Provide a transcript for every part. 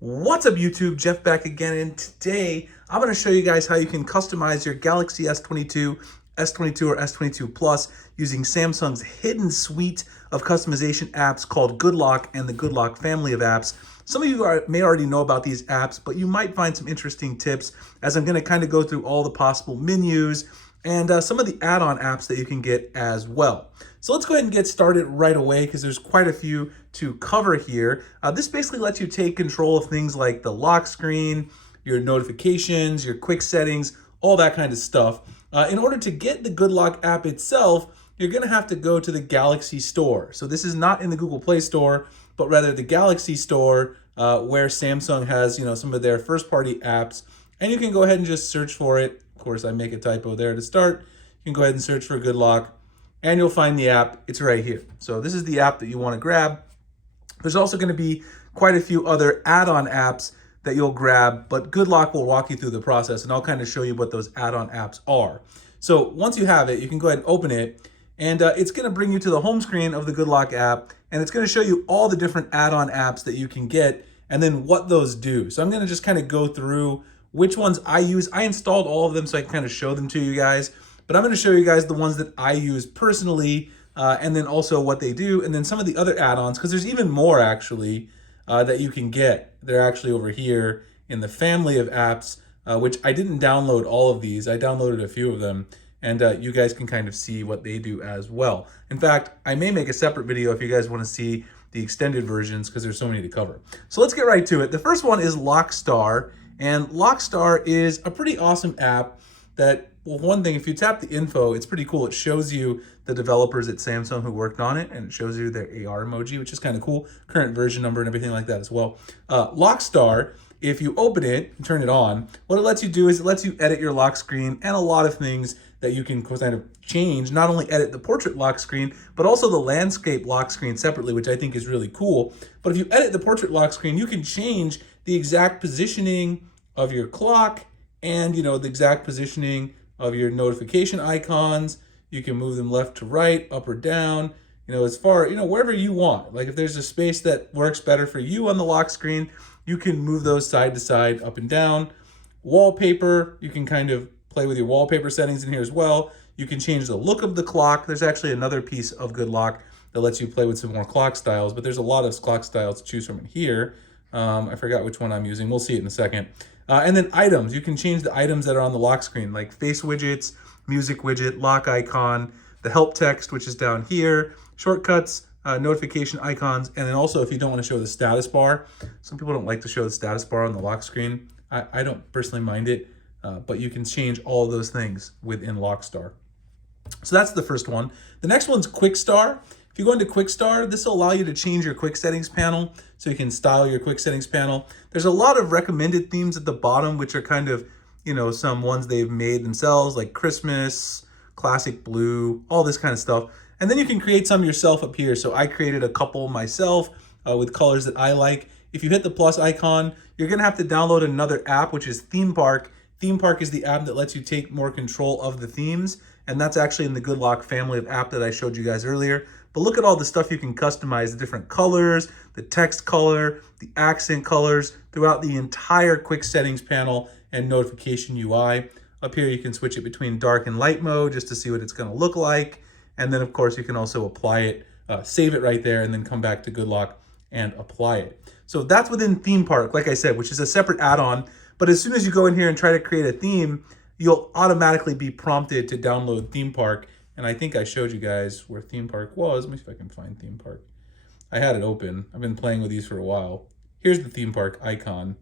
What's up YouTube, Jeff back again, and today I'm going to show you guys how you can customize your Galaxy S22, S22 or S22 Plus using Samsung's hidden suite of customization apps called Good Lock and the Good Lock family of apps. Some of you may already know about these apps, but you might find some interesting tips as I'm going to kind of go through all the possible menus and some of the add-on apps that you can get as well. So let's go ahead and get started right away because there's quite a few to cover here. This basically lets you take control of things like the lock screen, your notifications, your quick settings, all that kind of stuff. In order to get the Good Lock app itself, you're going to have to go to the Galaxy Store. So this is not in the Google Play Store, but rather the Galaxy Store where Samsung has, some of their first-party apps, and you can go ahead and just search for it. Of course, I make a typo there to start. You can go ahead and search for Good Lock, and you'll find the app. It's right here. So this is the app that you want to grab. There's also going to be quite a few other add-on apps that you'll grab, but Good Lock will walk you through the process, and I'll kind of show you what those add-on apps are. So once you have it, you can go ahead and open it, and it's going to bring you to the home screen of the Good Lock app, and it's going to show you all the different add-on apps that you can get and then what those do. So I'm going to just kind of go through which ones I use. I installed all of them so I can kind of show them to you guys, but I'm going to show you guys the ones that I use personally, and then also what they do, and then some of the other add-ons, because there's even more actually that you can get. They're actually over here in the family of apps, which I didn't download all of these. I downloaded a few of them, and you guys can kind of see what they do as well. In fact, I may make a separate video if you guys want to see the extended versions because there's so many to cover. So let's get right to it. The first one is Lockstar, and Lockstar is a pretty awesome app that, well, one thing, if you tap the info, it's pretty cool. It shows you the developers at Samsung who worked on it, and it shows you their AR emoji, which is kind of cool, current version number and everything like that as well. Lockstar, if you open it and turn it on, what it lets you do is it lets you edit your lock screen and a lot of things that you can kind of change, not only edit the portrait lock screen, but also the landscape lock screen separately, which I think is really cool. But if you edit the portrait lock screen, you can change the exact positioning of your clock and, the exact positioning of your notification icons. You can move them left to right, up or down, as far, wherever you want. Like if there's a space that works better for you on the lock screen, you can move those side to side, up and down. Wallpaper, you can kind of play with your wallpaper settings in here as well. You can change the look of the clock. There's actually another piece of Good Lock that lets you play with some more clock styles, but there's a lot of clock styles to choose from in here. I forgot which one I'm using. We'll see it in a second. And then items. You can change the items that are on the lock screen, like face widgets, music widget, lock icon, the help text, which is down here, shortcuts, notification icons, and then also if you don't want to show the status bar. Some people don't like to show the status bar on the lock screen. I don't personally mind it, but you can change all of those things within Lockstar. So that's the first one. The next one's QuickStar. If you go into QuickStar, this will allow you to change your quick settings panel, so you can style your quick settings panel. There's a lot of recommended themes at the bottom, which are kind of, some ones they've made themselves, like Christmas, classic blue, all this kind of stuff. And then you can create some yourself up here. So I created a couple myself with colors that I like. If you hit the plus icon, you're gonna have to download another app, which is Theme Park. Theme Park is the app that lets you take more control of the themes, and that's actually in the Good Lock family of app that I showed you guys earlier. But look at all the stuff you can customize, the different colors, the text color, the accent colors throughout the entire quick settings panel and notification UI. Up here, you can switch it between dark and light mode just to see what it's gonna look like. And then of course, you can also apply it, save it right there, and then come back to Good Lock and apply it. So that's within Theme Park, like I said, which is a separate add-on. But as soon as you go in here and try to create a theme, you'll automatically be prompted to download Theme Park. And I think I showed you guys where Theme Park was. Let me see if I can find Theme Park. I had it open. I've been playing with these for a while. Here's the Theme Park icon.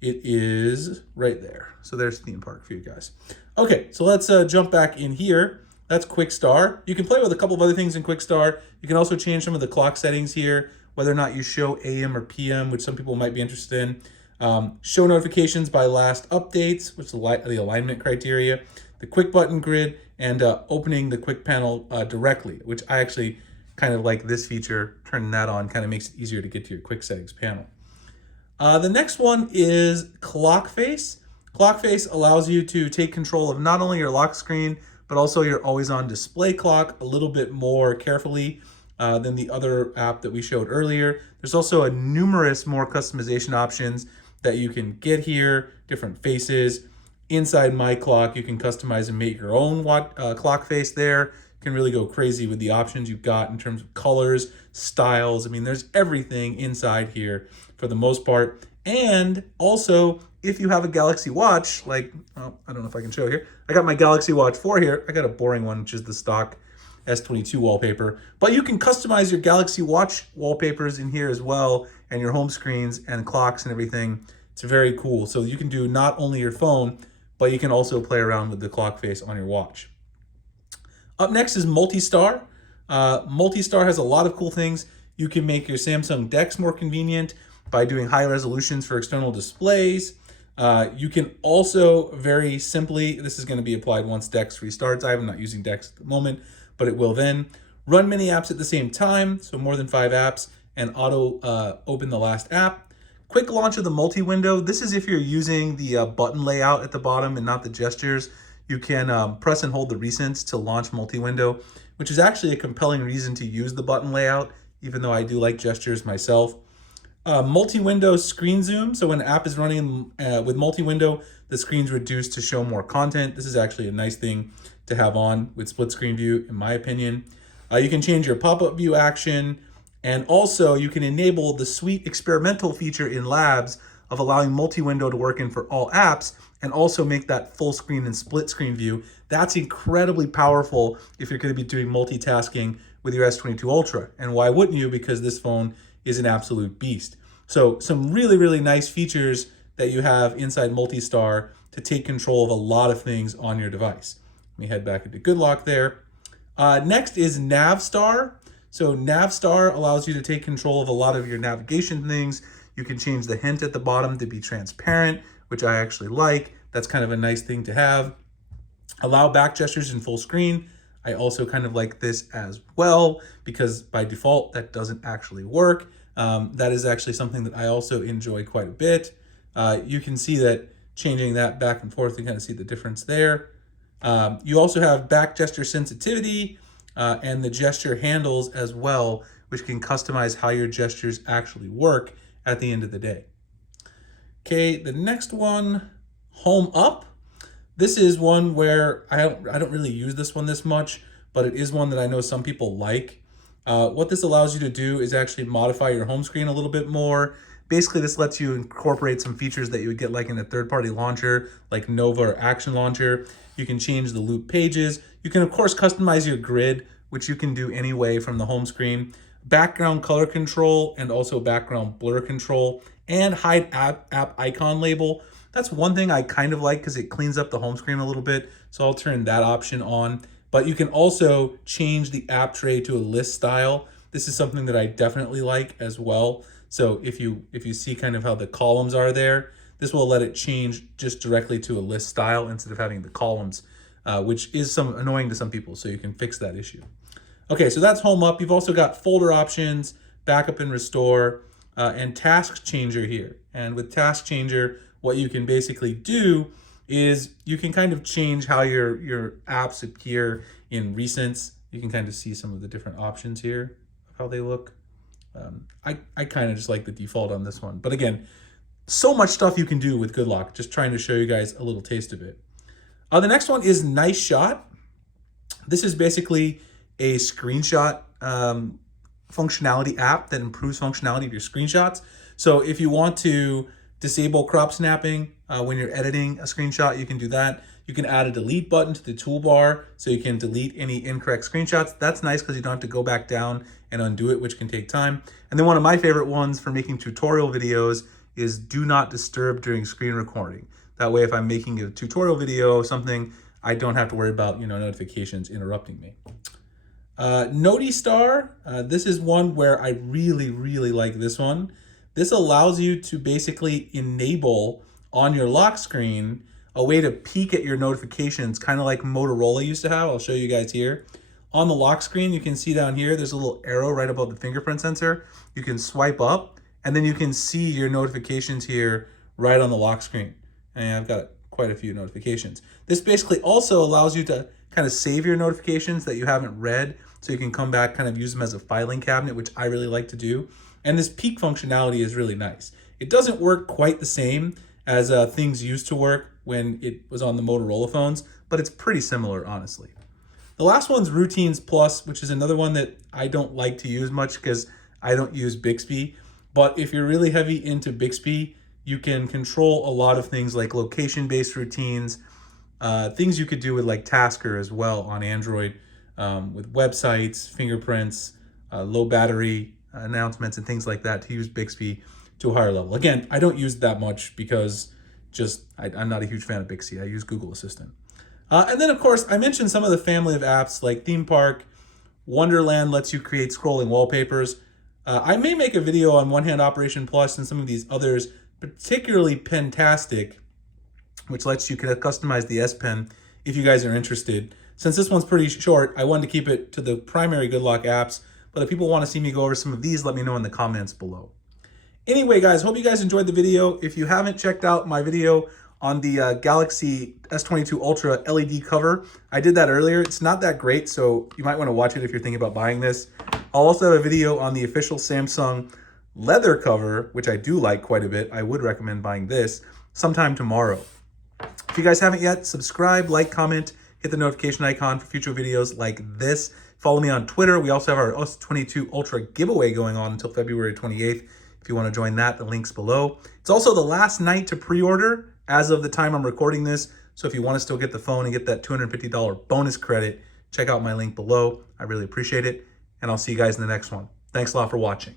It is right there. So there's Theme Park for you guys. Okay, so let's jump back in here. That's QuickStar. You can play with a couple of other things in QuickStar. You can also change some of the clock settings here, whether or not you show AM or PM, which some people might be interested in. Show notifications by last updates, which is the alignment criteria, the quick button grid, and opening the quick panel directly, which I actually kind of like this feature. Turning that on kind of makes it easier to get to your quick settings panel. The next one is Clock Face. Clock Face allows you to take control of not only your lock screen, but also your always on display clock a little bit more carefully. than the other app that we showed earlier. There's also a numerous more customization options that you can get here, different faces. Inside My Clock, you can customize and make your own clock face there. You can really go crazy with the options you've got in terms of colors, styles. I mean, there's everything inside here for the most part. And also, if you have a Galaxy Watch, like, well, I don't know if I can show here. I got my Galaxy Watch 4 here. I got a boring one, which is the stock S22 wallpaper. But you can customize your Galaxy Watch wallpapers in here as well, and your home screens and clocks and everything. It's very cool. So you can do not only your phone, but you can also play around with the clock face on your watch. Up next is MultiStar. MultiStar has a lot of cool things. You can make your Samsung DeX more convenient by doing high resolutions for external displays. You can also very simply, this is going to be applied once DeX restarts. I'm not using DeX at the moment, but it will then. Run many apps at the same time, so more than 5 apps, and auto open the last app. Quick launch of the multi-window. This is if you're using the button layout at the bottom and not the gestures. You can press and hold the recents to launch multi-window, which is actually a compelling reason to use the button layout, even though I do like gestures myself. Multi-window screen zoom. So when an app is running with multi-window, the screen's reduced to show more content. This is actually a nice thing to have on with split screen view, in my opinion. You can change your pop-up view action, and also you can enable the sweet experimental feature in Labs of allowing multi-window to work in for all apps and also make that full screen and split screen view. That's incredibly powerful if you're going to be doing multitasking with your S22 Ultra. And why wouldn't you? Because this phone is an absolute beast. So some really, really nice features that you have inside MultiStar to take control of a lot of things on your device. Let me head back into Good Lock there. Next is NavStar. So NavStar allows you to take control of a lot of your navigation things. You can change the hint at the bottom to be transparent, which I actually like. That's kind of a nice thing to have. Allow back gestures in full screen. I also kind of like this as well, because by default, that doesn't actually work. That is actually something that I also enjoy quite a bit. You can see that changing that back and forth, you kind of see the difference there. You also have back gesture sensitivity and the gesture handles as well, which can customize how your gestures actually work at the end of the day. Okay, the next one, HomeUp. This is one where I don't really use this one this much, but it is one that I know some people like. What this allows you to do is actually modify your home screen a little bit more. Basically, this lets you incorporate some features that you would get like in a third-party launcher, like Nova or Action Launcher. You can change the loop pages. You can, of course, customize your grid, which you can do anyway from the home screen. Background color control and also background blur control, and hide app icon label. That's one thing I kind of like because it cleans up the home screen a little bit. So I'll turn that option on. But you can also change the app tray to a list style. This is something that I definitely like as well. So if you see kind of how the columns are there, this will let it change just directly to a list style instead of having the columns, which is annoying to some people. So you can fix that issue. Okay, so that's HomeUp. You've also got folder options, backup and restore, and task changer here. And with task changer, what you can basically do is you can kind of change how your apps appear in recents. You can kind of see some of the different options here of how they look. I kind of just like the default on this one. But again, so much stuff you can do with Good Lock. Just trying to show you guys a little taste of it. The next one is NiceShot. This is basically a screenshot functionality app that improves functionality of your screenshots. So if you want to disable crop snapping when you're editing a screenshot, you can do that. You can add a delete button to the toolbar so you can delete any incorrect screenshots. That's nice because you don't have to go back down and undo it, which can take time. And then one of my favorite ones for making tutorial videos is do not disturb during screen recording. That way, if I'm making a tutorial video or something, I don't have to worry about notifications interrupting me. NotiStar, this is one where I really, really like this one. This allows you to basically enable on your lock screen a way to peek at your notifications, kind of like Motorola used to have. I'll show you guys here. On the lock screen, you can see down here, there's a little arrow right above the fingerprint sensor. You can swipe up, and then you can see your notifications here right on the lock screen. And I've got quite a few notifications. This basically also allows you to kind of save your notifications that you haven't read. so you can come back, kind of use them as a filing cabinet, which I really like to do. And this peek functionality is really nice. It doesn't work quite the same as things used to work when it was on the Motorola phones, but it's pretty similar, honestly. The last one's Routines Plus, which is another one that I don't like to use much because I don't use Bixby. But if you're really heavy into Bixby, you can control a lot of things like location-based routines, things you could do with like Tasker as well on Android, with websites, fingerprints, low battery announcements and things like that to use Bixby to a higher level. Again, I don't use it that much because I'm not a huge fan of Bixby. I use Google Assistant. And then of course, I mentioned some of the family of apps like Theme Park. Wonderland lets you create scrolling wallpapers. I may make a video on One Hand Operation Plus and some of these others, particularly Pentastic, which lets you customize the S Pen if you guys are interested. Since this one's pretty short, I wanted to keep it to the primary Good Lock apps, but if people want to see me go over some of these, let me know in the comments below. Anyway, guys, hope you guys enjoyed the video. If you haven't checked out my video on the Galaxy S22 Ultra LED cover, I did that earlier. It's not that great, so you might want to watch it if you're thinking about buying this. I'll also have a video on the official Samsung leather cover, which I do like quite a bit. I would recommend buying this sometime tomorrow. If you guys haven't yet, subscribe, like, comment, hit the notification icon for future videos like this. Follow me on Twitter. We also have our S22 Ultra giveaway going on until February 28th. If you want to join that, the link's below. It's also the last night to pre-order as of the time I'm recording this. So if you want to still get the phone and get that $250 bonus credit, check out my link below. I really appreciate it. And I'll see you guys in the next one. Thanks a lot for watching.